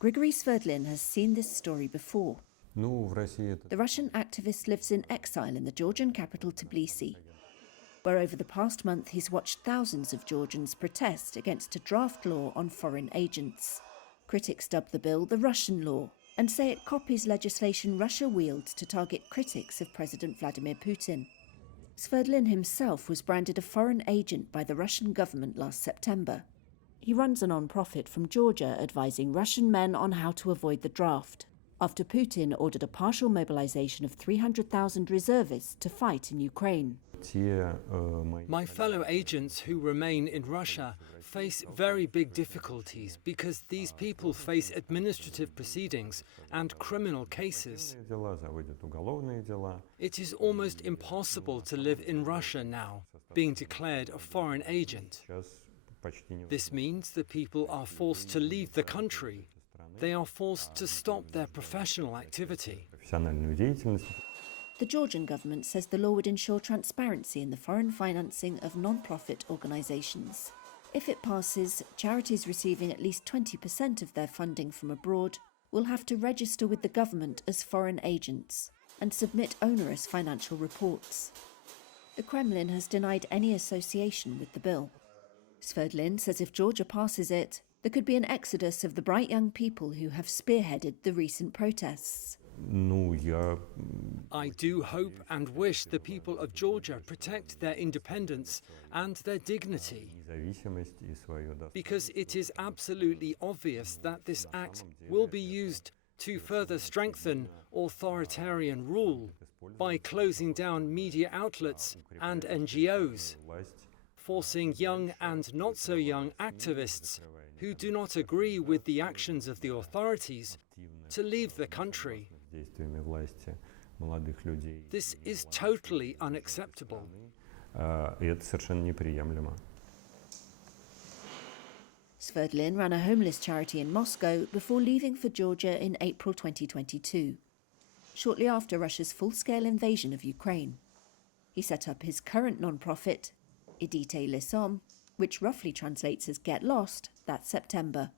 Grigory Sverdlin has seen this story before. The Russian activist lives in exile in the Georgian capital Tbilisi, where over the past month he's watched thousands of Georgians protest against a draft law on foreign agents. Critics dub the bill the Russian law and say it copies legislation Russia wields to target critics of President Vladimir Putin. Sverdlin himself was branded a foreign agent by the Russian government last September. He runs a non-profit from Georgia advising Russian men on how to avoid the draft, after Putin ordered a partial mobilization of 300,000 reservists to fight in Ukraine. My fellow agents who remain in Russia face very big difficulties because these people face administrative proceedings and criminal cases. It is almost impossible to live in Russia now, being declared a foreign agent. This means that people are forced to leave the country. They are forced to stop their professional activity. The Georgian government says the law would ensure transparency in the foreign financing of non-profit organisations. If it passes, charities receiving at least 20% of their funding from abroad will have to register with the government as foreign agents and submit onerous financial reports. The Kremlin has denied any association with the bill. Sverdlin says if Georgia passes it, there could be an exodus of the bright young people who have spearheaded the recent protests. I do hope and wish the people of Georgia protect their independence and their dignity, because it is absolutely obvious that this act will be used to further strengthen authoritarian rule by closing down media outlets and NGOs, forcing young and not so young activists who do not agree with the actions of the authorities to leave the country. This is totally unacceptable. Sverdlin ran a homeless charity in Moscow before leaving for Georgia in April 2022, shortly after Russia's full-scale invasion of Ukraine. He set up his current non-profit, Idite Les Hommes, which roughly translates as Get Lost, that September.